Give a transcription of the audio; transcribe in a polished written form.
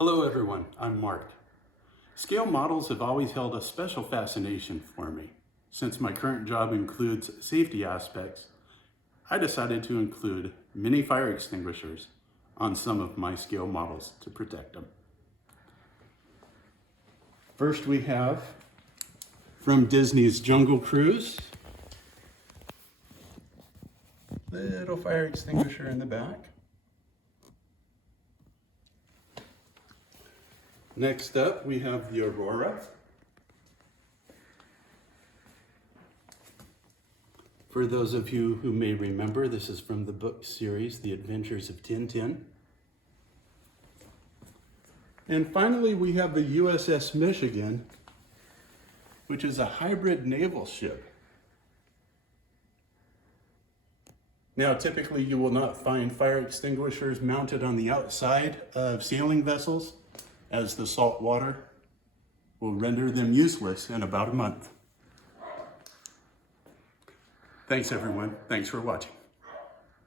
Hello everyone, I'm Mark. Scale models have always held a special fascination for me. Since my current job includes safety aspects, I decided to include mini fire extinguishers on some of my scale models to protect them. First we have from Disney's Jungle Cruise, little fire extinguisher in the back. Next up, we have the Aurora. For those of you who may remember, this is from the book series, The Adventures of Tintin. And finally, we have the USS Michigan, which is a hybrid naval ship. Now, typically you will not find fire extinguishers mounted on the outside of sailing vessels, as the salt water will render them useless in about a month. Thanks everyone. Thanks for watching.